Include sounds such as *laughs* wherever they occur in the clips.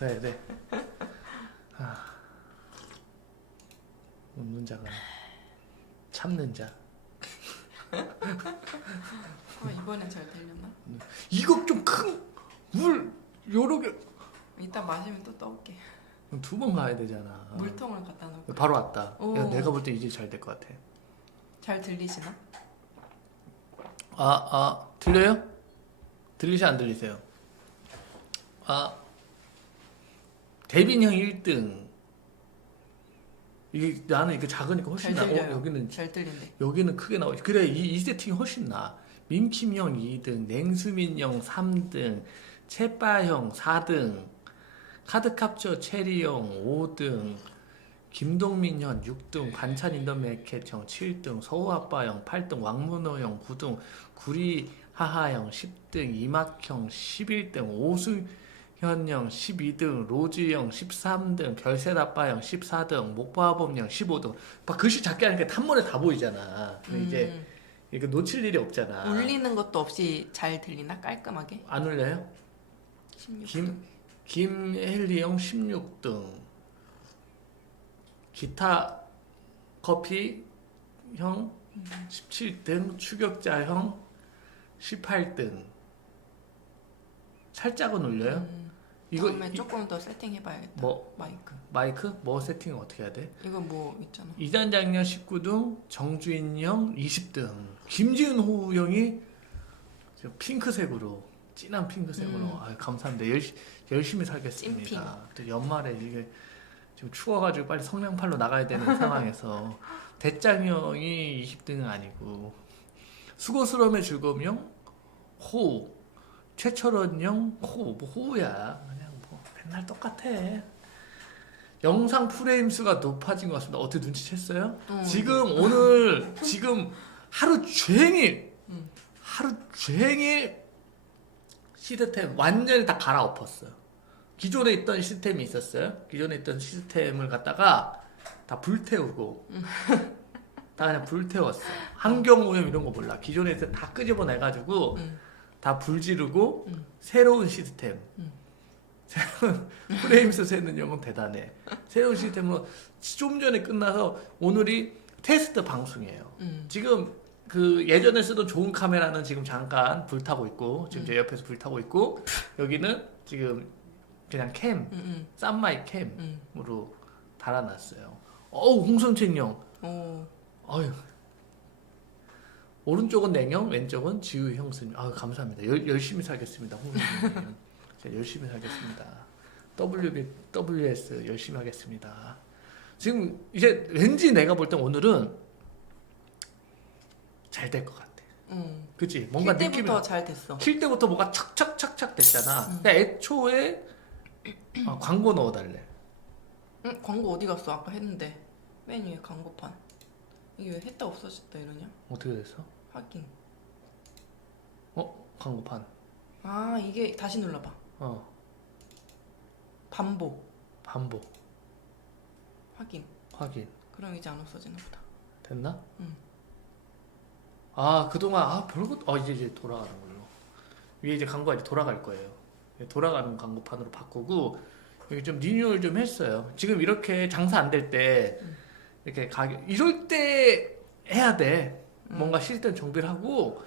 웃어야 돼. 아. 웃는 자가 참는 자. 아, 이번엔 잘 들렸나? 이거 좀큰물 여러 개. 이따 마시면 또 떠올게. 두 번 가야 되잖아. 물통을 갖다 놓고. 바로 왔다. 오. 야, 내가 볼 때 이제 잘 될 것 같아. 잘 들리시나? 아, 아, 들려요? 들리시 안 들리세요? 아, 대빈 형 1등. 이게 나는 이게 작으니까 훨씬 잘 나. 어. 여기는 잘 들린대. 여기는 크게 나오지. 그래 이, 이 세팅이 훨씬 나. 민킴 형 2등, 냉수민 형 3등, 채빠 형 4등, 카드캡처 체리 형 5등, 김동민 형 6등, 반찬 인더메켓 형 7등, 서우 아빠 형 8등, 왕문호 형 9등, 구리 하하 형 10등, 이막 형 11등, 오수 현형 12등, 로즈 형 13등, 별셋아빠 형 14등, 목바범 형 15등. 막 글씨 작게 하니까 한번에 다 보이잖아. 근데 이제 음, 이거 놓칠 일이 없잖아. 울리는 것도 없이 잘 들리나? 깔끔하게? 안 울려요? 16. 김 김헬리 형 16등. 기타 커피 형 17등, 추격자 형 18등. 살짝은 울려요? 음, 이거 다음에 조금 더 세팅해봐야겠다. 뭐 마이크. 마이크 뭐 세팅 어떻게 해야 돼? 이거 뭐 있잖아. 이단장형 19등, 정주인 형 20등, 김지훈호 형이 저 핑크색으로 진한 핑크색으로 음. 아, 감사합니다. 열시, 열심히 살겠습니다. 또 연말에 이게 좀 추워가지고 빨리 성냥팔로 나가야 되는 *laughs* 상황에서 대장 형이 20등은 아니고 수고스러움의 즐거움 형 호, 최철원 형 호, 뭐 호야 맨날 똑같아. 영상 프레임 수가 높아진 것 같습니다. 어떻게 눈치챘어요? 어. 지금 오늘 *laughs* 지금 하루 종일 음. 하루 종일 시스템 완전히 다 갈아엎었어요. 기존에 있던 시스템이 있었어요. 기존에 있던 시스템을 갖다가 다 불태우고 *laughs* 다 그냥 불태웠어. 환경 오염 이런 거 몰라. 기존에 있던 다 끄집어내 가지고 음. 다 불지르고 음. 새로운 시스템. 음. 새로운 *laughs* 프레임 수 세는 형은 대단해. 새로운 시스템으로 좀 전에 끝나서 오늘이 테스트 방송이에요. 음. 지금 그 예전에 쓰던 좋은 카메라는 지금 잠깐 불타고 있고 지금 제 옆에서 불타고 있고 여기는 지금 그냥 캠, 음. 음. 쌈마이 캠으로 음. 달아놨어요. 어우 홍성채 형, 오. 어휴 오른쪽은 냉형, 왼쪽은 지우 형수님. 아 감사합니다. 열, 열심히 살겠습니다, 홍성님. 제가 열심히 살겠습니다. WB, WS 열심히 하겠습니다. 지금 이제 왠지 내가 볼때 오늘은 잘 될 것 같아. 음. 그치? 뭔가 킬 느낌이 때부터 잘 됐어. 킬 때부터 뭐가 착착착착 됐잖아. 음. 근데 애초에 아, 광고 넣어달래. 응? 광고 어디 갔어? 아까 했는데 맨 위에 광고판. 이게 왜 했다 없어졌다 이러냐? 어떻게 됐어? 확인. 어? 광고판. 아 이게 다시 눌러봐. 어. 반복. 반복. 확인. 확인. 그럼 이제 안 없어지나 보다. 됐나? 응. 아 그동안 아 별것 어 이제 이제 돌아가는 걸로 위에 이제 광고가 이제 돌아갈 거예요 예, 돌아가는 광고판으로 바꾸고 여기 좀 리뉴얼 좀 했어요 지금 이렇게 장사 안 될 때 음. 이렇게 가게 이럴 때 해야 돼 음. 뭔가 시스템 정비를 하고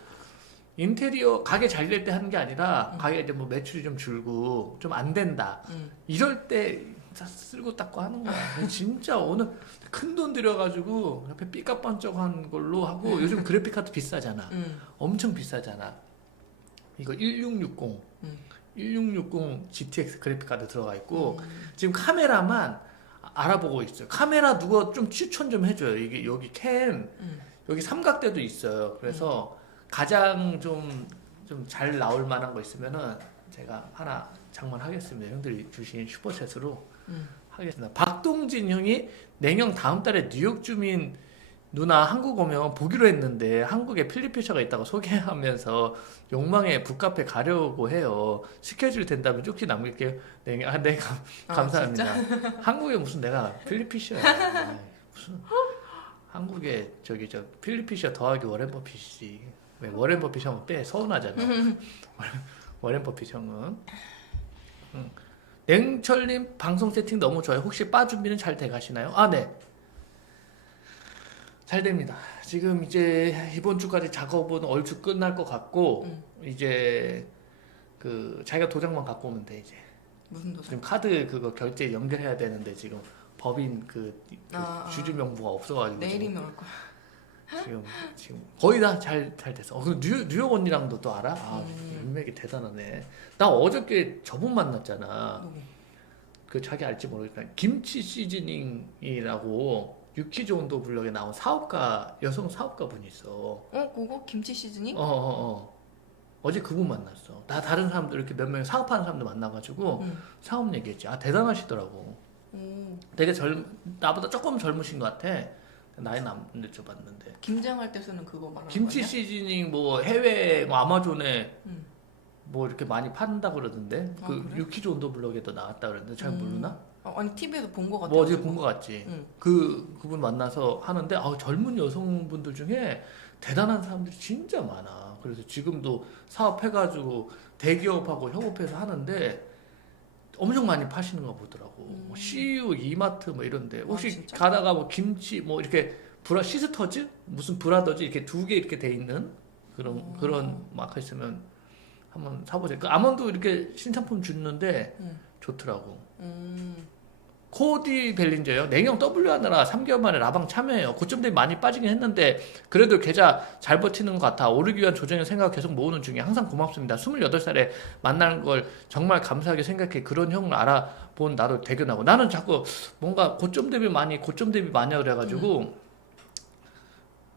인테리어 가게 잘 될 때 하는 게 아니라 음. 가게 이제 뭐 매출이 좀 줄고 좀 안 된다 응. 이럴 때 쓸고 닦고 하는 거야. *laughs* 진짜 오늘 큰돈 들여가지고 옆에 삐까뻔쩍한 걸로 하고 요즘 그래픽 카드 비싸잖아. 응. 엄청 비싸잖아. 이거 1660, 음. 1660 GTX 그래픽 카드 들어가 있고 음. 지금 카메라만 알아보고 있어요. 카메라 누가 좀 추천 좀 해줘요. 이게 여기 캠 음. 여기 삼각대도 있어요. 그래서 가장 좀 좀 잘 나올 만한 거 있으면은 제가 하나 장만하겠습니다. 형들이 주신 슈퍼챗으로 음. 하겠습니다. 박동진 형이 내년 다음 달에 뉴욕 주민 누나 한국 오면 보기로 했는데 한국에 필리피셔가 있다고 소개하면서 욕망의 북카페 가려고 해요. 스케줄 된다면 쪽지 남길게요. 네, 아, 네 감, 아, 감사합니다. 한국에 무슨 내가 필리피셔야 아이, 무슨 한국에 저기 저 필리피셔 더하기 워렌 버핏이지. 왜 워렌 버핏 형은 빼 서운하잖아. *laughs* 워렌 버핏 형은 응. 냉철님 방송 세팅 너무 좋아요. 혹시 바 준비는 잘 돼가시나요? 아 네. 잘 됩니다. 지금 이제 이번 주까지 작업은 얼추 끝날 것 같고 음. 이제 그 자기가 도장만 갖고 오면 돼 이제. 무슨 도장? 지금 카드 그거 결제 연결해야 되는데 지금 법인 그, 그 아, 아. 주주 명부가 없어가지고 지금 내일이면 올 거야. 지금 지금 거의 다잘잘 됐어. 어, 그 뉴, 뉴욕 언니랑도 또 알아? 아, 음. 인맥이 대단하네. 나 어저께 저분 만났잖아. 누구? 그 자기 알지 모르겠다. 김치 시즈닝이라고 유키존도 블럭에 나온 사업가 여성 사업가 분이 있어. 어, 어 그거 김치 시즈닝? 어, 어. 어 제 그분 만났어. 나 다른 사람들 이렇게 몇 명 사업하는 사람들 만나가지고 응. 사업 얘기했지. 아 대단하시더라고. 오. 되게 젊 나보다 조금 젊으신 것 같아. 나이는 안 여쭤봤는데. 김장할 때 쓰는 그거 말하는 김치 거냐? 시즈닝 뭐 해외 뭐 아마존에 응. 뭐 이렇게 많이 판다 그러던데 아, 그 그래? 유키즈 온도 블럭에도 나왔다 그러는데 잘 음. 모르나? 어, 아니 TV에서 본 거 같아. 뭐 어제 본 거 같지. 응. 그 그분 만나서 하는데 아 젊은 여성분들 중에 대단한 사람들이 진짜 많아. 그래서 지금도 사업해가지고 대기업하고 협업해서 하는데 엄청 많이 파시는 거 보더라고. 음. 뭐 CU, 이마트 뭐 이런데 혹시 진짜? 가다가 뭐 김치 뭐 이렇게 브라 시스터즈 무슨 브라더즈 이렇게 두 개 이렇게 돼 있는 그런 어. 그런 마크 있으면 한번 사보세요. 그 아몬드 이렇게 신상품 주는데 응. 좋더라고. 음. 코디 벨린저요. 냉영 W 하느라 3개월 만에 라방 참여해요. 고점들이 많이 빠지긴 했는데 그래도 계좌 잘 버티는 것 같아. 오르기 위한 조정의 생각 계속 모으는 중에 항상 고맙습니다. 28살에 만나는 걸 정말 감사하게 생각해. 그런 형을 알아본 나도 대견하고 나는 자꾸 뭔가 고점 대비 많이 고점 대비 많이 그래가지고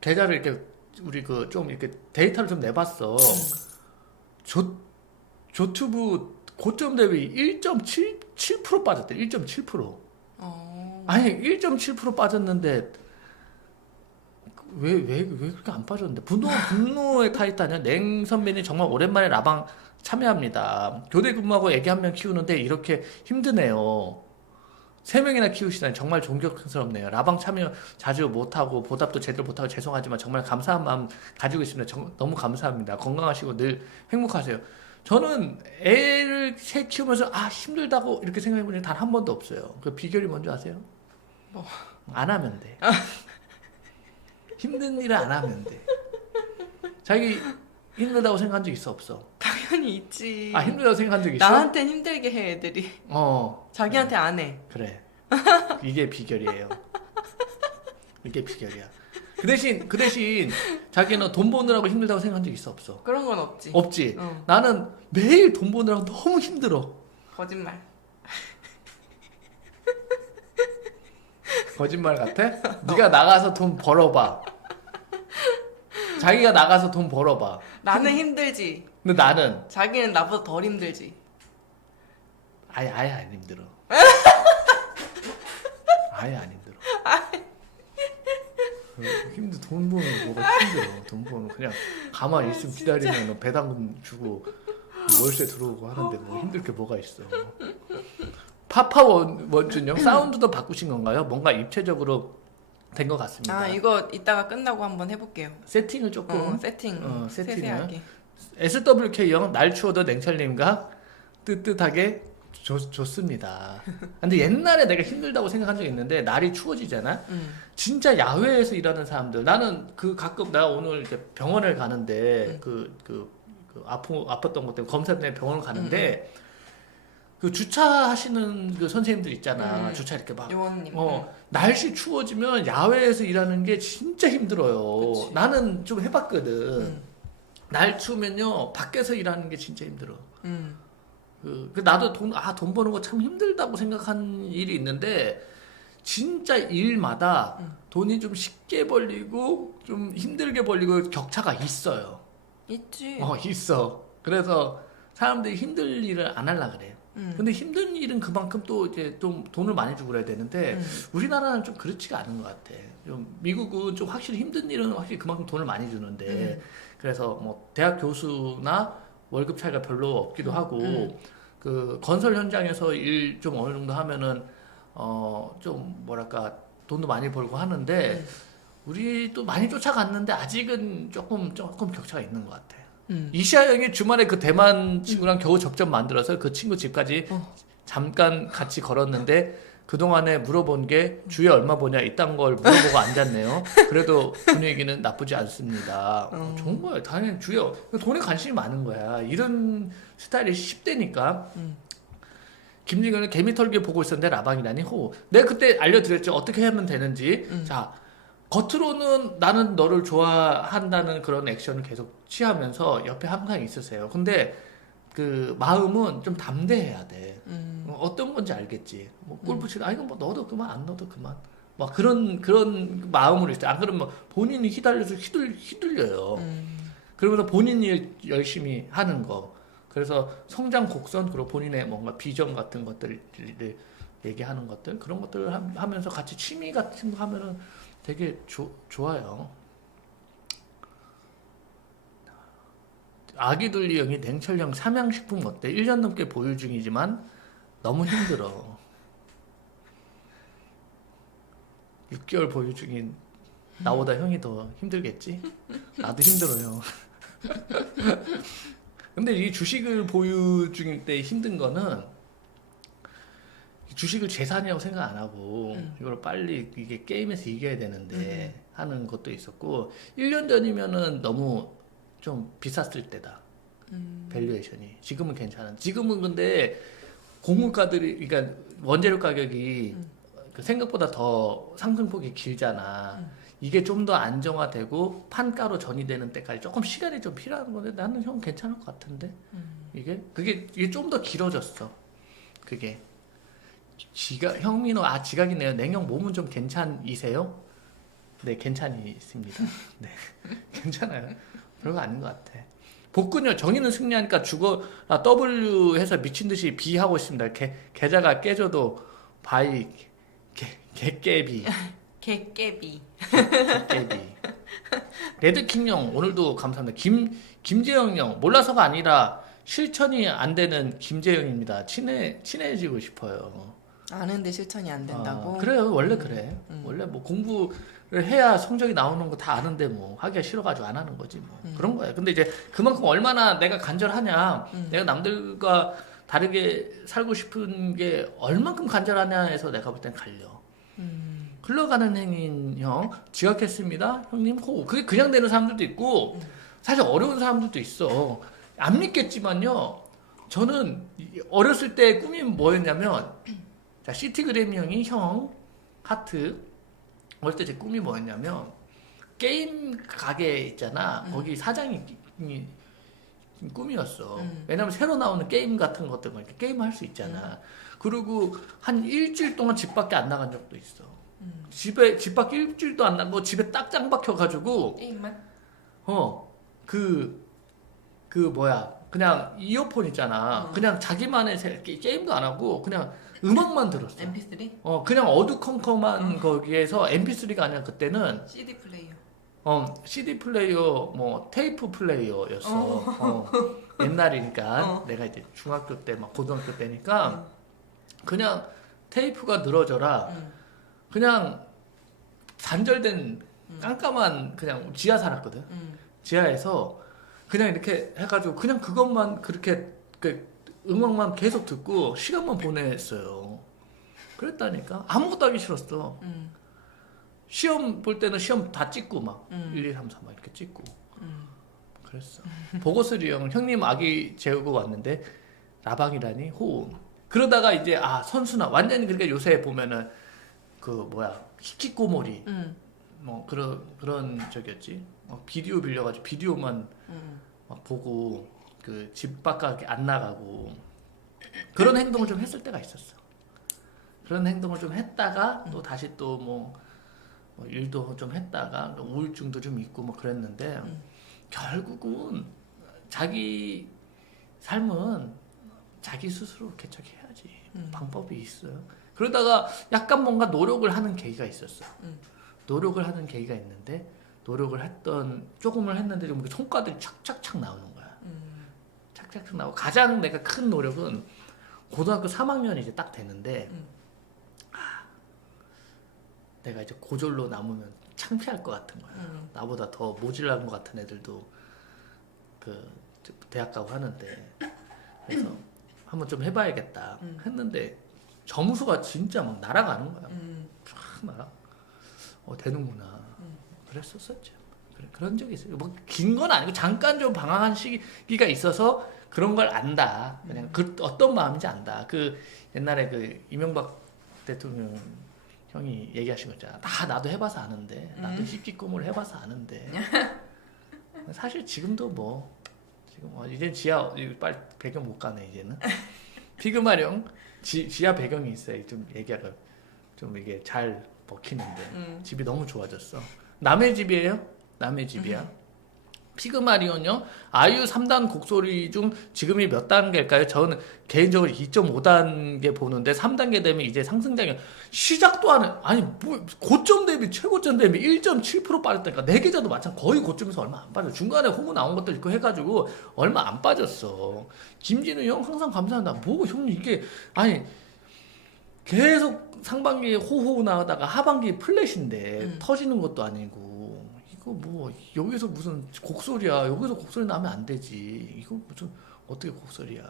계좌를 이렇게 우리 그 좀 이렇게 데이터를 좀 내봤어. 조 조튜브 고점 대비 1.77% 빠졌대. 1.7%. 어. 아니 1.7% 빠졌는데 왜 왜 왜 그렇게 안 빠졌는데 분노 분노의 타이탄은 냉 선배님 정말 오랜만에 라방 참여합니다. 교대 근무하고 애기 한 명 키우는데 이렇게 힘드네요. 세 명이나 키우시다니 정말 존경스럽네요. 라방 참여 자주 못하고 보답도 제대로 못하고 죄송하지만 정말 감사한 마음 가지고 있습니다. 정- 너무 감사합니다. 건강하시고 늘 행복하세요. 저는 애를 새 키우면서 아 힘들다고 이렇게 생각해 본 적이 단 한 번도 없어요. 그 비결이 뭔지 아세요? 뭐? 안 하면 돼. *laughs* 힘든 일을 안 하면 돼. 자기 힘들다고 생각한 적 있어 없어? 당연히 있지. 아 힘들다고 생각한 적 있어? 나한텐 힘들게 해 애들이. 어 자기한테 안 해. 그래. 이게 비결이에요. 이게 비결이야. 그 대신 그 대신 자기는 돈 버느라고 힘들다고 생각한 적 있어 없어? 그런 건 없지. 없지. 어. 나는 매일 돈 버느라고 너무 힘들어. 거짓말. 거짓말 같아? 네가 나가서 돈 벌어봐. 자기가 나가서 돈 벌어봐. 나는 힘들지. 근데 나는 자기는 나보다 덜 힘들지. 아예 아예 안 힘들어. *laughs* 아예 안 힘들어. 그 힘들 돈 버는 거 뭐가 힘들어. 돈 버는 거 그냥 가만히 있으면 기다리면 배당금 주고 월세 들어오고 하는데 뭐 힘들 게 뭐가 있어. 파파 원, 원준영 사운드도 바꾸신 건가요? 뭔가 입체적으로 된 것 같습니다. 아 이거 이따가 끝나고 한번 해볼게요. 세팅을 조금 어, 세팅. 어, 세팅을. 세세하게. SWK형 날 추워도 냉철님과 뜨뜻하게 좋, 좋습니다. 근데 옛날에 내가 힘들다고 생각한 적이 있는데 날이 추워지잖아. 음. 진짜 야외에서 일하는 사람들 나는 그 가끔 나 오늘 이제 병원을 음. 가는데 그그그 아프 아팠던 것 때문에 검사 때문에 병원을 가는데 그 주차하시는 그 선생님들 있잖아. 음. 주차 이렇게 막 요원님. 어, 날씨 추워지면 야외에서 일하는 게 진짜 힘들어요. 그치. 나는 좀 해봤거든. 음. 날 추우면요 밖에서 일하는 게 진짜 힘들어. 음. 그, 그 나도 돈 아 돈 버는 거 참 힘들다고 생각한 일이 있는데 진짜 일마다 음. 돈이 좀 쉽게 벌리고 좀 힘들게 벌리고 격차가 있어요. 있지. 어 있어. 그래서 사람들이 힘들 일을 안 하려 그래. 음. 근데 힘든 일은 그만큼 또 이제 좀 돈을 많이 주고 그래야 되는데 음. 우리나라는 좀 그렇지가 않은 것 같아. 좀 미국은 좀 확실히 힘든 일은 확실히 그만큼 돈을 많이 주는데 음. 그래서 뭐 대학 교수나 월급 차이가 별로 없기도 하고 음. 그 건설 현장에서 일 좀 어느 정도 하면은 어 좀 뭐랄까 돈도 많이 벌고 하는데 음. 우리 또 많이 쫓아갔는데 아직은 조금 조금 격차가 있는 것 같아. 음. 이시아 형이 주말에 그 대만 친구랑 겨우 접점 만들어서 그 친구 집까지 어. 잠깐 같이 걸었는데 그동안에 물어본 게 주에 얼마 보냐 이딴 걸 물어보고 앉았네요. 그래도 분위기는 나쁘지 않습니다. 어, 거예요. 당연히 주에 돈에 관심이 많은 거야. 이런 스타일이 10대니까. 음. 김진경은 개미털기 보고 있었는데 라방이라니 호. 내가 그때 알려드렸죠. 어떻게 하면 되는지. 음. 자, 겉으로는 나는 너를 좋아한다는 그런 액션을 계속 취하면서 옆에 항상 있으세요. 근데 그 마음은 좀 담대해야 돼. 음. 어, 어떤 건지 알겠지. 뭐 골프 치다 아 이거 뭐 넣어도 그만 안 넣어도 그만. 막 그런 그런 마음으로 있어요. 안 그러면 본인이 휘달려서 휘둘 휘둘려요. 음. 그러면서 본인이 일 열심히 하는 거. 그래서 성장 곡선 그리고 본인의 뭔가 비전 같은 것들을 얘기하는 것들 그런 것들을 함- 하면서 같이 취미 같은 거 하면은 되게 조, 좋아요. 아기들리 형이 냉철형 삼양식품 어때? 1년 넘게 보유 중이지만 너무 힘들어. 6개월 보유 중인 나보다 형이 더 힘들겠지? 나도 힘들어요. *laughs* 근데 이 주식을 보유 중일 때 힘든 거는 주식을 재산이라고 생각 안 하고 음. 이걸 빨리 이게 게임에서 이겨야 되는데 하는 것도 있었고 1년 전이면은 너무 좀 비쌌을 때다. 음. 밸류에이션이 지금은 괜찮아. 지금은 근데 고물가들이 그러니까 원재료 가격이 음. 그 생각보다 더 상승폭이 길잖아. 음. 이게 좀 더 안정화되고 판가로 전이되는 때까지 조금 시간이 좀 필요한 건데 나는 형 괜찮을 것 같은데 음. 이게 그게 이게 좀 더 길어졌어. 그게 지각 형민호 아 지각이네요. 냉형 몸은 좀 괜찮이세요? 네 괜찮이십니다. 네 *laughs* 괜찮아요. 별거 아닌 것 같아. 복근요 정의는 승리하니까 죽어 아, W 해서 미친 듯이 B 하고 있습니다. 개, 계좌가 깨져도 바이 개, 개깨비 *laughs* 개깨비. 개깨비 레드킹형 오늘도 감사합니다. 김 김재영형 몰라서가 아니라 실천이 안 되는 김재영입니다. 친해 친해지고 싶어요. 아는데 실천이 안 된다고. 아, 그래요 원래 그래. 음. 원래 뭐 공부를 해야 성적이 나오는 거 다 아는데 뭐 하기가 싫어가지고 안 하는 거지 뭐 음. 그런 거야. 근데 이제 그만큼 얼마나 내가 간절하냐, 음. 내가 남들과 다르게 살고 싶은 게 얼만큼 간절하냐에서 내가 볼 땐 갈려. 음. 흘러가는 행인 형 지각했습니다 형님 호 그게 그냥 되는 사람들도 있고 음. 사실 어려운 사람들도 있어 안 믿겠지만요 저는 이- 어렸을 때 꿈이 뭐였냐면 자 시티그램 형이 형 하트 어릴 때 제 꿈이 뭐였냐면 게임 가게 있잖아 음. 거기 사장이 이- 꿈이었어 음. 왜냐면 새로 나오는 게임 같은 것들 막 이렇게 게임 할 수 있잖아 그리고 한 일주일 동안 집 밖에 안 나간 적도 있어 음. 집에 집 밖에 일주일도 안 나고 집에 딱짱 박혀 가지고 게임만? 어그그 뭐야 그냥 이어폰 있잖아 어. 그냥 자기만의 세- 게- 게임도 안 하고 그냥 음악만 들었어 MP3? 어 그냥 어두컴컴한 어. 거기에서 MP3가 아니라 그때는 CD 플레이어. 어 CD 플레이어 뭐 테이프 플레이어였어 어. 옛날이니까 *laughs* 어. 내가 이제 중학교 때 막 고등학교 때니까 그냥 테이프가 늘어져라 음. 그냥 단절된 음. 깜깜한 그냥 지하 살았거든. 음. 지하에서 그냥 이렇게 해가지고 그냥 그것만 그렇게 그 음악만 계속 듣고 시간만 보냈어요. 그랬다니까 아무것도 하기 싫었어. 음. 시험 볼 때는 시험 다 찍고 막 음. 1, 2, 3, 4막 이렇게 찍고 음. 그랬어. 보고스리 형 형님 아기 재우고 왔는데 라방이라니 호응. 그러다가 이제 아 선수나 완전히 그러니까 요새 보면은 그 뭐야 히키코모리 음. 뭐 그런 그런 적이었지. 막 비디오 빌려가지고 비디오만 음. 막 보고 그 집 밖에 안 나가고 그런 행동을 좀 했을 때가 있었어. 그런 행동을 좀 했다가 또 다시 또뭐 일도 좀 했다가 또 우울증도 좀 있고 뭐 그랬는데 음. 결국은 자기 삶은 자기 스스로 개척해야지 음. 방법이 있어요. 그러다가 약간 뭔가 노력을 하는 계기가 있었어. 음. 노력을 하는 계기가 있는데 노력을 했던 조금을 했는데 좀 성과들이 착착착 나오는 거야. 음. 착착착 나오고 가장 내가 큰 노력은 고등학교 3학년 이제 딱 됐는데 음. 아, 내가 이제 고졸로 남으면 창피할 것 같은 거야. 음. 나보다 더 모질란 것 같은 애들도 그 대학 가고 하는데 그래서 한번 좀 해봐야겠다 음. 했는데 점수가 진짜 막 날아가는 거야. 음. 쫙 날아. 어 되는구나. 음. 그랬었었죠. 그런 적이 있어요. 뭐 긴 건 아니고 잠깐 좀 방황한 시기가 있어서 그런 걸 안다. 그냥 그 어떤 마음인지 안다. 그 옛날에 그 이명박 대통령 형이 얘기하신 거 있잖아. 다 나도 해봐서 아는데, 나도 씹기꼬물 해봐서 아는데. *laughs* 사실 지금도 뭐 지금 어, 이제 지하 빨리 배경 못 가네 이제는. *laughs* 피그마령 지, 지하 배경이 있어요. 좀 얘기하가 좀 이게 잘 먹히는데. 음. 집이 너무 좋아졌어. 남의 집이에요? 남의 집이야. 피그마리온요. 아이유 3단 곡소리 중 지금이 몇 단계일까요? 저는 개인적으로 2.5단계 보는데 3단계 되면 이제 상승장애 시작도 안 해. 아니 뭐 고점 대비 최고점 대비 1.7% 빠졌다니까 내 계좌도 마찬가지 거의 고점에서 얼마 안 빠져. 중간에 호구 나온 것들 있고 해가지고 얼마 안 빠졌어. 김진우 형 항상 감사한다. 뭐 형님 이게 아니 계속 상반기에 호호 나오다가 하반기에 플랫인데 음. 터지는 것도 아니고 이거 뭐 여기서 무슨 곡소리야. 여기서 곡소리 나면 안 되지. 이거 무슨 어떻게 곡소리야.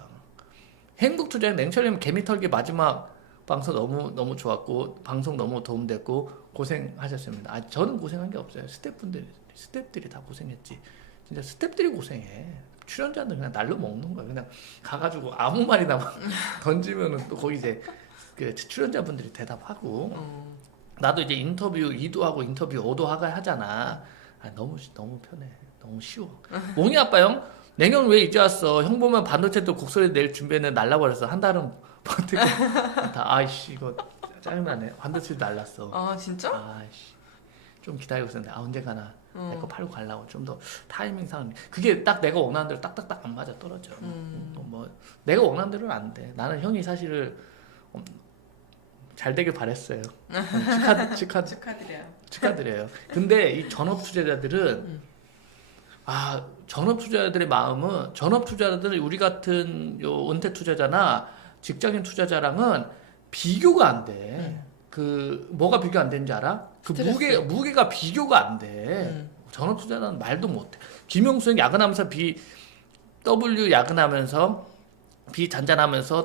행복투자 냉철님 개미털기 마지막 방송 너무 너무 좋았고 방송 너무 도움됐고 고생하셨습니다. 아 저는 고생한 게 없어요. 스태프분들 스태프들이 다 고생했지. 진짜 스태프들이 고생해. 출연자는 그냥 날로 먹는 거야. 그냥 가가지고 아무 말이나 막 *laughs* 던지면은 또 거기 이제 그 출연자분들이 대답하고. 어. 나도 이제 인터뷰 2도 하고 인터뷰 5도 하가 하잖아. 아, 너무 쉬- 너무 편해. 너무 쉬워. *laughs* 몽이 아빠 형 내년 왜 이제 왔어? 형 보면 반도체도 곡소리 낼 준비했는데 날라버렸어. 한 달은 *laughs* 버티고 다 아이씨 이거 짜증나네. 반도체도 날랐어. 아 진짜? 아이씨 좀 기다리고 있었는데 아 언젠가나 어. 내거 팔고 가려고 좀 더 타이밍상 그게 딱 내가 원하는 대로 딱딱딱 안 맞아 떨어져. 음. 또뭐 내가 원하는 대로는 안 돼. 나는 형이 사실을 음, 잘 되길 바랬어요. *laughs* 축하 축하 축하드려요. 축하드려요. 근데 이 전업 투자자들은 음. 아 전업 투자자들의 마음은 전업 투자자들 우리 같은 요 은퇴 투자자나 직장인 투자자랑은 비교가 안 돼. 그 뭐가 비교 안 되는지 알아? 그 스트레스. 무게 무게가 비교가 안 돼. 음. 전업 투자자는 말도 못 해. 김용수는 야근하면서 비 W 야근하면서 비 잔잔하면서